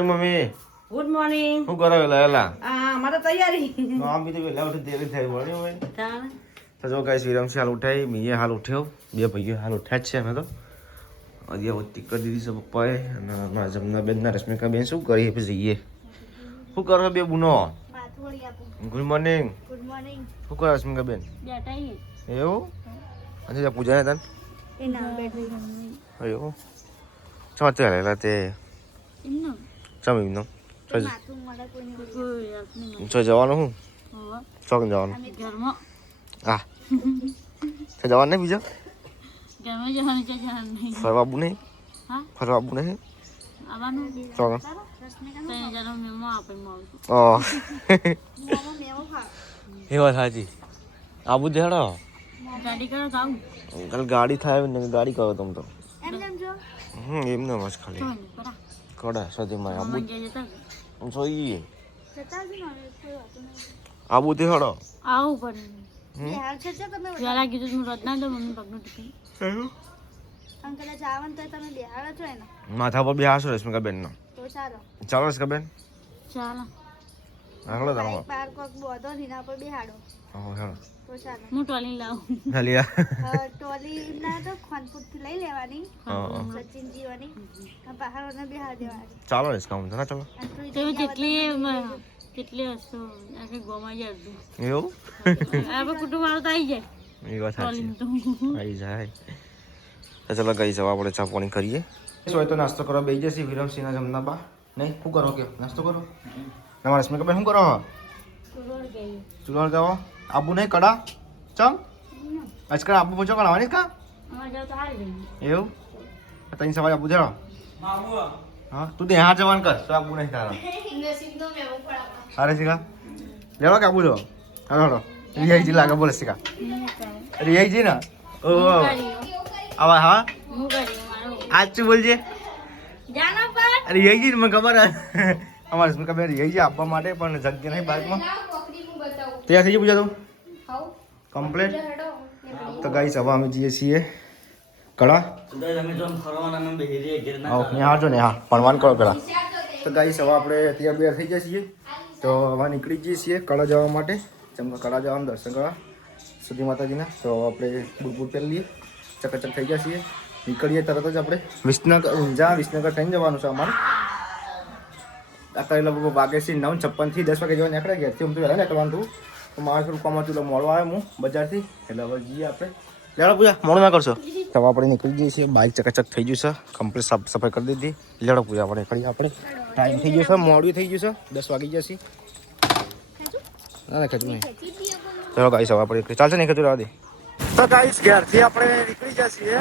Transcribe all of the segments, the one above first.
Mummy good morning. શું કરો એલા મારે તૈયારી. આમ બી તો વેલા ઉઠી દેરી થઈ વળી હોય ચાલ. તો જો ગાઈસ વિરમસી હાલ ઉઠાઈ મીએ હાલ ઉઠ્યો બે ભાઈઓ હાલ ઉઠ્યા જ છે અમે તો હજી વત્તી કરી દીધી છે પપ્પાએ અને મારા જમના બેન ના રશ્મિકા બેન શું કરી પછી જઈએ શું કરો બે બુનો ગુડ મોર્નિંગ. Good morning. શું કરો રશ્મિકા બેન બેટા એવું આજે પૂજા ને એ ના બેઠી તન એવું ચોથે હાલેલા તે એમનો ચમ એમનો માથું મને કોઈને કોઈ આપની છો જવાનું હું હો ચોક જવાનું ઘરમાં હા તો જવાનું નહીં બીજા ઘરમાં જવાનું છે જવાનું નહીં. ફરવા આવું નહીં હા ફરવા આવું નહીં આવવાનું ચોક તઈ જરા મેમો આપીને આવશું. ઓહ મોમો મેવો ખા એ વાત સાચી આવું દેડો ગાડી કરો તો આવું કાલ ગાડી થાય ને ગાડી કરો તમ તો એમ જો એમને મસ્ત ખાલી તો ને પરા કડા સદીમાં આબુ મન જઈએ તો જોઈએ જતા જ ને કોઈ વાત નહીં આબુ દેડો આવું પણ યાર છે તમે પેલા કીધું હું રોજ ના દઉં મમ્મી પગનું ટિફિન અંકલ જાવન તો તમે બિહાર છો ને માથા પર બેહાશો રશ્મિકા બેન નો તો ચાલો ચાલો રશ્મિકા બેન ચાલો હાલો તમે બાઈક પાર કોક બોધો નીના પર બેહાડો હા હેલો તો ચાલો હું ટોલી લાવું. હાલિયા ટોલી ના તો ખોનપુર થી લઈ લેવાની હા સચિન જીવાની પહાડોને બિહાર દેવાની ચાલો રશ્મિકા બેન ના ચાલો તો કેટલી વસ્તુ આખી ગોમાં જાય હતું. એવું આપણે કુટુંબ વાળું તો આવી જાય એ વાત સાચી ટોલી તો આવી જાય તો ચલો ગઈ જવા આપણે ચા પાણી કરીએ શું તો નાસ્તો કરવા બેસી જશે વિરમસિંહના જમના બા નહીં શું કરો કે નાસ્તો કરો તમારા રશ્મિકા બેન શું કરો ચૂલો ગાવો આબુ નહીં કડા ચમ આજકાલ આબુ પૂછો કડાવાની કા અમારે જાવ તો હારી જઈએ. એવું તઈ સવારે આબુ જાઓ હા તું તો यहाँ જવાન કર તો આબુ નહીં તારા અરે શીખા લેવા કે આબુ જો હાલો હાલો રિયાજી લાગે બોલે શીખા રિયાજી ને ઓ આવા હા હું કરી મારું આજ શું બોલજે જાના પર રિયાજી મને ખબર અમારે રશ્મિકા બેન રિયાજી આપવા માટે પણ જગ્યા નહીં બાઇકમાં તૈયાર થઈ ગયું પૂજા તું કમ્પ્લેટ તો ગાઈસ હવે અમે જઈએ છીએ કળા હા જો ને હા ભણવાન કરો પેલા તો ગાઈસ હવે આપણે તૈયાર બૈયાર થઈ ગયા છીએ તો હવે નીકળી જઈએ છીએ કળા જવા માટે કળા જવાનું દર્શન કરવા સુધી માતાજીના તો આપણે બુટ પહેરી લઈએ ચકચક થઈ ગયા છીએ નીકળીએ તરત જ આપણે વિસનગર ઊંઝા વિસનગર થઈને જવાનું છે અમારે અત્યારે લગભગ વાગે છે 9:56 10 વાગે જવા નીકળ્યા ઘેરથી હું તો વહેલા નીકળવાનું હતું તો મારે થોડું કામ હતું એટલે મોડો આવ્યો હું બજારથી એટલે હવે જઈએ આપણે લેડો પૂજા મોડું ના કરશો તો આપણે નીકળી જઈએ છીએ બાઇક ચકાચક થઈ ગયું છે કમ્પ્લીટ સાફ સફાઈ કરી દીધી લેડો પૂજા આપણે નીકળીએ આપણે ટાઈમ થઈ ગયો છે મોડું થઈ ગયું છે 10 વાગી જશે ના ખેંચું નહીં ચલો ગાઈસ હવે આપણે ચાલશે નહીં ખેંચું રહેવા દે તો ગાઈસ ઘેરથી આપણે નીકળી જઈએ છીએ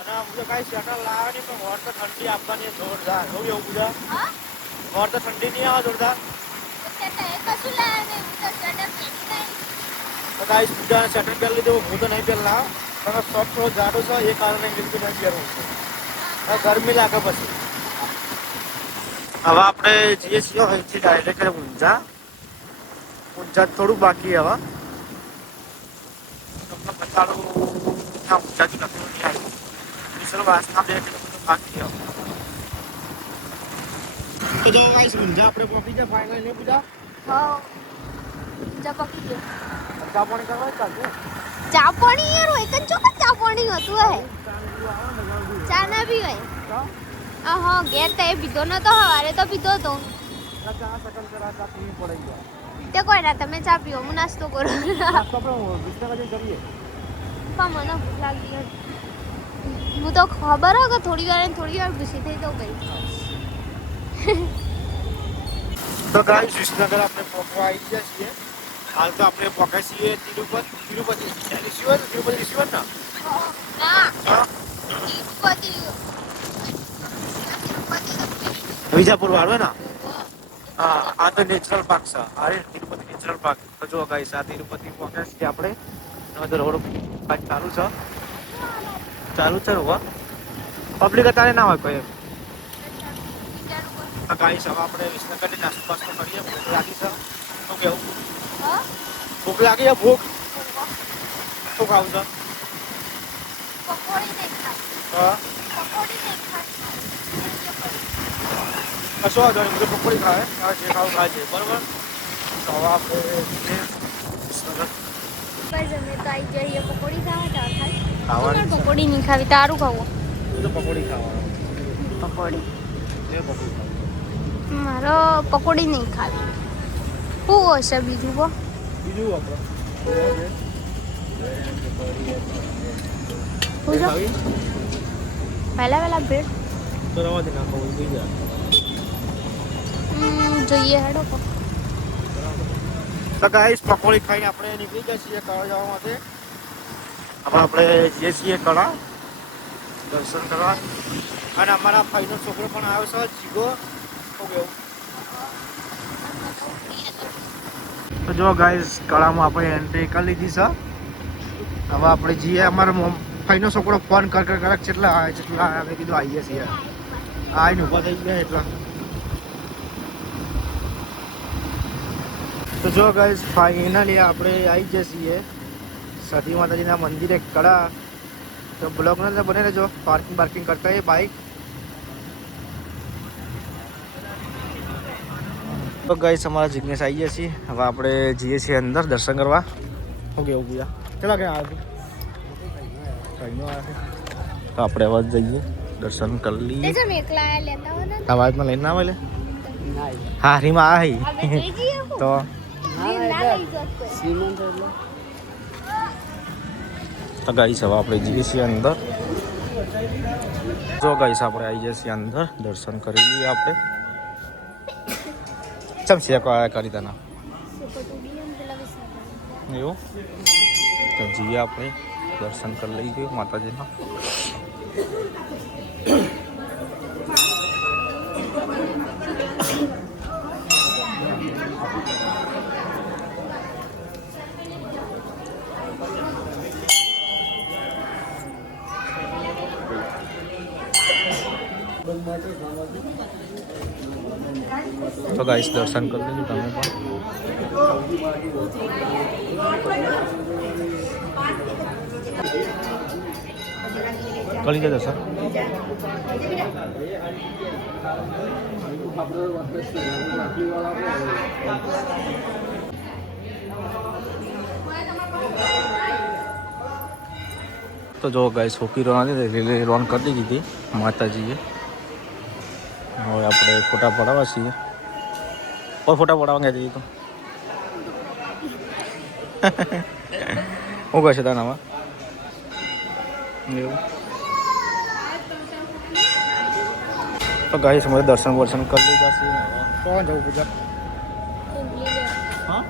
અને પૂજા ગાઈસ શટર લાવવાની તો વોર તો ઠંડી આપવાની જોરદાર એવું એવું પૂજા વોર તો ઠંડી નહીં આવે જોરદાર તો ગાઈસ પૂજાને શટર પહેરી લીધું હું તો નહીં પહેરલા પણ શોર્ટ થોડો જાડો છે એ કારણે બિલકુલ નહીં પહેરવું છે ગરમી લાગે પછી હવે આપણે જઈએ છીએ અહીંથી ડાયરેક્ટ ઊંઝા થોડું બાકી હવે તમને બતાડું ઊંઝાથી લખેલું નહીં આવ્યું વિસલ વાસના 2 કિલોમીટર બાકી હવે તો જો ગાઈસ ઊંઝા આપણે પહોંચી ગયા ફાઇનલ નહીં પૂજા હા જા પકી ગયો ચા પાણી કરવા ચાલશે ચા પાણી યાર એક જ ચોકન ચા પાણી હતું હે ચા ના બી હોય હા ઘેર તો એ પીધો નતો હવારે તો પીધો તો ચા સકલ કરા ચા પીવી પડે ગયા તે કોઈ ના તમે ચા પીવો હું નાસ્તો કરો નાસ્તો આપણે વિસનગર જઈને કરીએ પણ મને ભૂખ લાગી હતી હું તો ખબર હો કે થોડી વાર ઘૂસી થઈ તો ગઈ તો ગાઈસ વિસનગર આપણે પહોંચવા આવી ગયા છીએ હાલ તો આપણે પહોંચ્યા છીએ તિરુપતિ ઋષિવન ના વિજાપુર વાળો ને હા આ તો નેચરલ પાર્ક છે અરે તિરુપતિ નેચરલ પાર્ક તો જો ગાઈસ આ તિરુપતિ પહોંચ્યા છીએ આપણે તો રોડ ચાલુ છે રોવા પબ્લિક અત્યારે ના હોય કોઈ ગાઈસ હવે આપણે વિસનગરની નાસ્તો પાસ્તો કરીએ ભૂખ લાગી છે શું કેવું ભૂખ લાગી છે ભૂખ શું ખાવું છે પકોડી નહીં ખાય હા પકોડી નહીં ખાય કશો વાંધો નહીં, બધું પકોડી ખાય આ જે ખાવું ખાય છે બરાબર. તો હવે આપણે બસ અમે તો આવી જઈએ પકોડી ખાવા ખાવાની છે. પકોડી નહીં ખાવી તારું ખાવું બધું પકોડી ખાવાનું પકોડી એ પકોડી ખાવું મારો પકોડી નહીં ખાવી શું હશે બીજું કો બીજું આપણે શું છે ખાવી પહેલા ભેળ તો રવા દે નાખો બીજા જોઈએ હેડો કો તો ગાઈસ પકોડી ખાઈને આપણે નીકળી ગયા છીએ કળા જવા માટે. હવે આપણે જઈએ છીએ કળા દર્શન કરવા. અને અમારા ભાઈનો છોકરો પણ આવ્યો છે જીગો. શું કેવું? તો જો ગાઈસ કળામાં આપણે એન્ટ્રી કરી લીધી છે. હવે આપણે જઈએ. અમારા ભાઈનો છોકરો ફોન કર કેટલા આવ્યા અમે કીધું આવીએ છીએ. આવીને ઊભા થઈ ગયા એટલા. તો જો ગાઈસ ફાઇનલી આપણે આવી જઈએ છીએ સતી માતાજીના મંદિરે કળા. તો બ્લોગને બને રહેજો. પાર્કિંગ કરતા એ બાઇક. તો ગાઈસ અમારા જિગ્નેશ આવી ગયા છીએ. હવે આપણે જઈએ છીએ અંદર દર્શન કરવા. શું કેવું ભૈયા કેટલા ક્યાં આવ્યા કઈનો આવ્યા તો આપણે હવે જઈએ દર્શન કરી લઈએ. અવાજમાં લઈને ના આવે લે હા રીમાં આવી તો ગાઈસ હવે આપણે જઈએ છીએ અંદર. જો ગાઈસ આપણે આવી જઈએ છીએ અંદર દર્શન કરી લઈએ આપણે. ચમ છે કરી તના એવું તો જઈએ આપણે દર્શન કરી લઈએ માતાજીના. તો ગાઈસ દર્શન કરી લીધું તમે પણ. કરી લીધા દર્શન. તો જો ગાઈસ હોકી રોન હતી રોન કરી દીધી માતાજીએ. હવે આપણે ફોટા પડાવવા છીએ. કોઈ ફોટા પડાવવા ગયા જઈએ તો શું કહે છે તાનામાં એવું. તો ગાઈસ અમારે દર્શન કરી લીધા છે. કોણ જવું પૂજા હા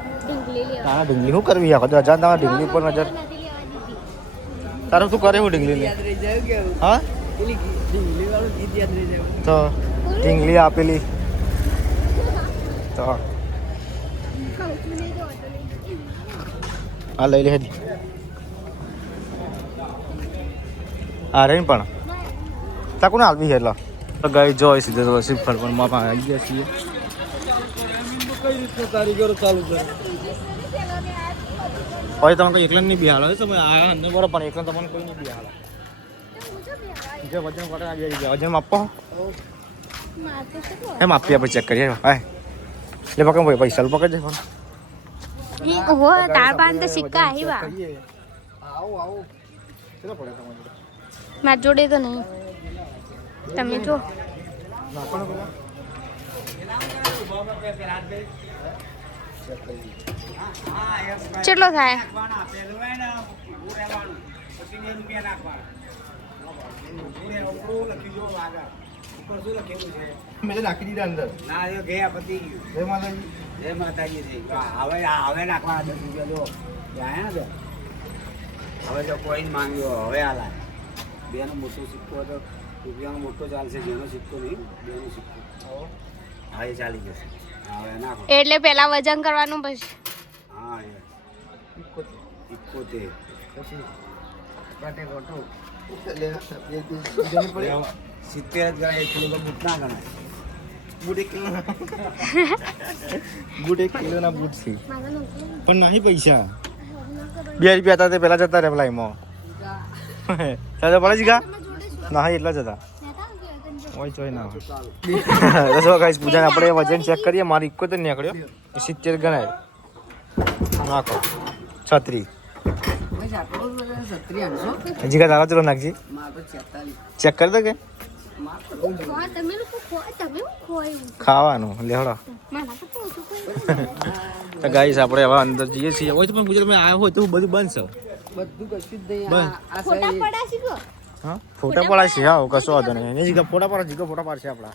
તારા ઢીંગલી શું કરવી આખો હજાર તમારા ઢીંગલી પર નજર. તારું શું કરે એવું ઢીંગલીને હા તો ઢીંગલી આપેલી તો આ લઈ લે હજી આ રે પણ તા કોને આવી છે એટલે તો ગઈ જોઈ સીધે તો સિફર પણ માપા આવી ગયા છીએ. કઈ રીતનું કારીગરો ચાલુ કરે હોય તમે કોઈ એકલા નહીં બિહાડો હોય તમે આ અંદર બરો પણ એકલા તમને કોઈ નહીં બિહાડો. જે વજન કોટા આવી જાય વજન માપો એમ આપીએ આપણે ચેક કરીએ. હા લે પકડ ભાઈ પૈસા પકડ જાય પણ ઓહો તાર પાસે તો સિક્કા આવ્યા આવો આવો કેટલા પડે તમારે મારી જોડે તો નહીં તમે જો નાખવાનો કેટલો થાય મેં નાખી દીધા અંદર. ના એ ગયા પતી ગયું. જય માતાજી. જય માતાજી થઈ હવે નાખવાના 10 રૂપિયા જો જાય ને હવે તો કોઈ માંગ્યો હવે આલા બેનો મોટો સિક્કો હતો રૂપિયાનો મોટો ચાલશે જેનો સિક્કો નહીં બેનો સિક્કો હવે ચાલી જશે હવે નાખો એટલે પેલા વજન કરવાનું પછી હા એ 71 પછી કાટે કોટો એટલે 70 જ ગણાય 1 કિલો બૂટ ના ગણાય બૂટ 1 કિલો બૂટ 1 કિલોના બૂટ છે પણ નહીં પૈસા 2 રૂપિયા હતા તે પેલા જતા રે પેલા એમાં ચાલો પડે છે કા ના એટલા જ હતા કોઈ ચોય ના હોય તો ગાઈસ પૂજાને આપણે વજન ચેક કરીએ. મારી 71 નીકળ્યો, 70 ગણાય. નાખો 36. હજી કા તારા ચલો નાખજી. ચેક કરી દો કે તમે લોકો તમે ખોય ખાવાનું લેવડો. મારા તો ઓછું કોઈ તો ગાઈસ આપણે હવે અંદર જઈએ છીએ. હોય તો પણ ગુજરાતમાં આવ્યો હોય તો બધું બંધ છે. બધું કશું જ નહીં. બંધ. આ ફોટા પડા શીખો. હા ફોટા પડાશે. હા કશો વાંધો નહીં. એની જગ્યા ફોટા પાડે, જગ્યા ફોટા પાડશે આપણા.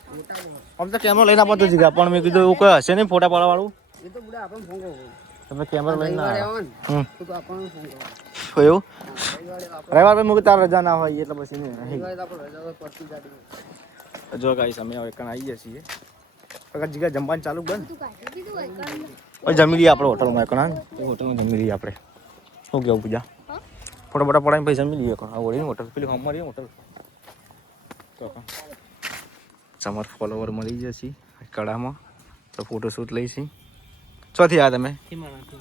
આમ તો કેમેરો લઈને આપો તો જગ્યા, પણ મેં કીધું એવું કોઈ હશે નહીં ફોટા પાડવા વાળું. એ તો બધા આપણને ફોન કરો. તમે કેમેરો લઈને રવિવારે આવ્યા. આવો ને તો આપણને ફોન કરો. એવું રવિવારે રવિવાર મૂકી તાર રજા ના હોય એટલે પછી નહીં. રવિવારે તો આપણે રજા હોય પડતી ગાડી. જો ગાઈસ અમે હવે કણ આવી જઈએ છીએ. જગ્યા જમવાનું ચાલુ બંધ. તું કાઢી દીધું હોય કામ. હવે જમી લઈએ આપણે હોટલમાં કણ. હોટલમાં જમી લઈએ આપણે. શું કેવું પૂજા? ફોટો ફોટા પડાવીને પછી જમી લઈએ કણ. ઓળી હોટલ પેલી અમારી હોટલ તો સમર ફોલોવર મળી જશે કડામાં તો ફોટોશૂટ લઈશી. ચોથી આ તમે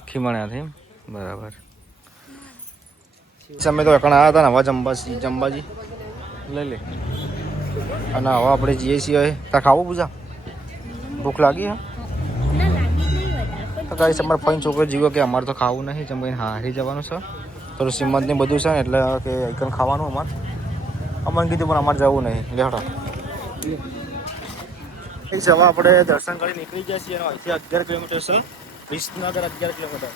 ખીમણાથી એમ બરાબર. સમય તો એકણ આવ્યા હતા ને હવે જમવાજી લઈ લે. અને હવે આપણે જઈએ છીએ. ત્યાં ખાવું પૂજા? ભૂખ લાગી હા? ના લાગી નહીં વધારે. તો કાંઈ તમારે ફઈને છોકરો જીવો કે અમારે તો ખાવું નહીં, જમ કહીને હારી જવાનું છે. થોડું સિમંત ને બધું છે ને એટલે કે એકન ખાવાનું અમારે. અમને કીધું પણ અમારે જવું નહીં. લેહડો હવે આપણે દર્શન કરી નીકળી ગયા છીએ. અહીંથી 11 કિલોમીટર છે. વિસનગર 11 કિલોમીટર.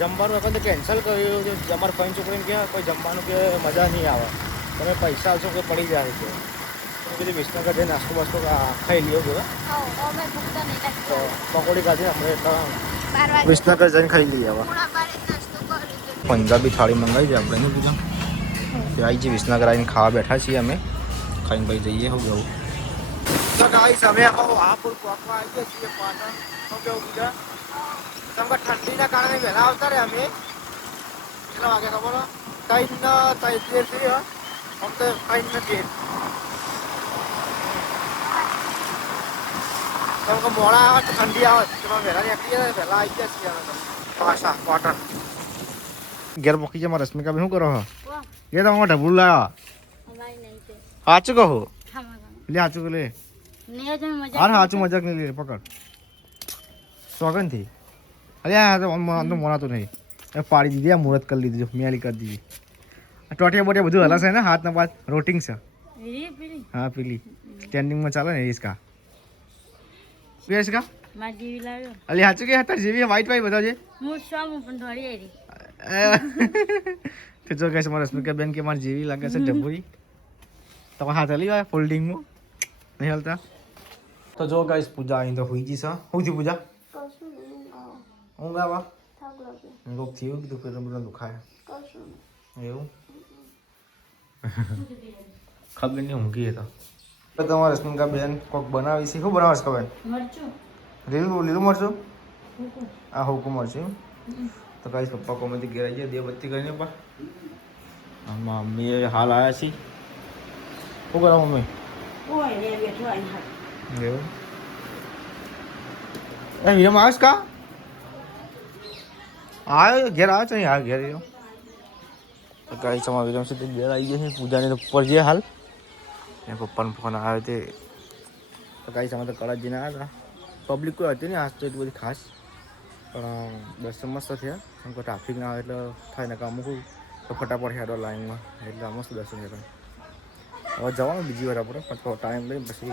જમવાનું વખતે કેન્સલ કર્યું. અમારે ફઈને છોકરીને કહે કોઈ જમવાનું કે મજા નહીં આવે, તમે પૈસા આવશો કે પડી જાય છે. કીધું વિસનગર જઈને નાસ્તો બાસ્તો ખાઈ લ્યો બોલો. હા અમે ભૂખતા નહીં તો લાગતો. પકોડી કાઢી આપણે એટલે 12 વાગે વિસનગર જઈને ખાઈ લઈએ. હવે થોડા બારે નાસ્તો કરી પંજાબી થાળી મંગાવી છે આપણે. નહીં પૂજા આવી છે વિસનગર આવીને ખાવા બેઠા છીએ અમે. ખાઈને ભાઈ જઈએ હું જવું. તો ગાઈસ અમે હાપુર પહોંચવા આવી ગયા છીએ પાટણ. શું કેવું પૂજા? તમે ઠંડીના કારણે વહેલા આવતા રહ્યા અમે. કેટલા વાગે ખબર? 3:13 થી આમ તો 3:13. કેમ કે મોડા આવે તો ઠંડી આવે તો વહેલા નીકળી જાય. વહેલા આવી ગયા છીએ અમે પાછા પાટણ. ઘેર મૂકી છે મારા રશ્મિકા શું કરો? વાહ એ તો અમારે ઢબુલ લાવ્યા. અમારી નહીં તે સાચું કહો ખાવા લે. સાચું લે. નહીં જ મજા હા સાચું મજાક નહીં લે. પકડ સોગનથી. અરે આ તો અંદર મોનાતું નહીં. એ પાડી દીધી. આ મુહૂર્ત કરી લીધું. મેલી કરી દીધી. આ ટોટિયા બોટિયા બધું હલાશે ને હાથ ના બાદ રોટિંગ છે. રી પેલી હા પેલી સ્ટેન્ડિંગમાં ચાલે ને ઈસકા ઈસકા. મારી જેવી લાવ્યો. અલી સાચું કે તાર જેવી વાઈટ વાઈટ બધા છે. હું સ્વામ પણ થોડી આવી તો જો કહેશે મારા રશ્મિકા બેન કે મારી જેવી લાગે છે ડબ્બુરી. તમે હાથ હલી ગયા ફોલ્ડિંગમાં નહીં હાલતા. તો જો ગાઈસ પૂજા અહીં તો હોઈ ગઈ છે. શું થયું પૂજા? કશું નહીં. ઊંઘ આવા થાક લાગે. રોગ થયું કીધું પેલા બધા દુખાય કશું એવું. ખબર નહીં ઊંઘી તો. તમારા રશ્મિકા બેન કોક બનાવી છે. શું બનાવે છે ખબર? મરચું લીલું લીલું મરચું. આ હુકું મરચું. તો કાંઈ પપ્પા કોમેથી ઘેર આવી ગયા દેવબત્તી કરીને પા. મમ્મી હાલ આવ્યા છીએ. શું કરો મમ્મી? એવું એ વિરમ આવ્યો કા? આવ્યો ઘેર આવ્યો છે. હા ઘેર આવ્યો. તો કાંઈ તમારા વિરમ સુધી ઘેર આવી ગયા છે. પૂજાને તો ઉપર જઈએ હાલ. એ પપ્પાનો ફોન આવ્યો તે. તો કાંઈ સમય તો કળાજીને આવ્યા હતા. પબ્લિક કોઈ હતી નહીં આજ તો એટલી બધી ખાસ, પણ દર્શન મસ્ત થયા. કેમ કે ટ્રાફિક ના આવે એટલે થાય ને કે અમુક તો ફટાફટ હેડો લાઈનમાં એટલે મસ્ત દર્શન થયા. હવે જવાનું બીજી વાર આપણે પણ થોડો ટાઈમ લઈને પછી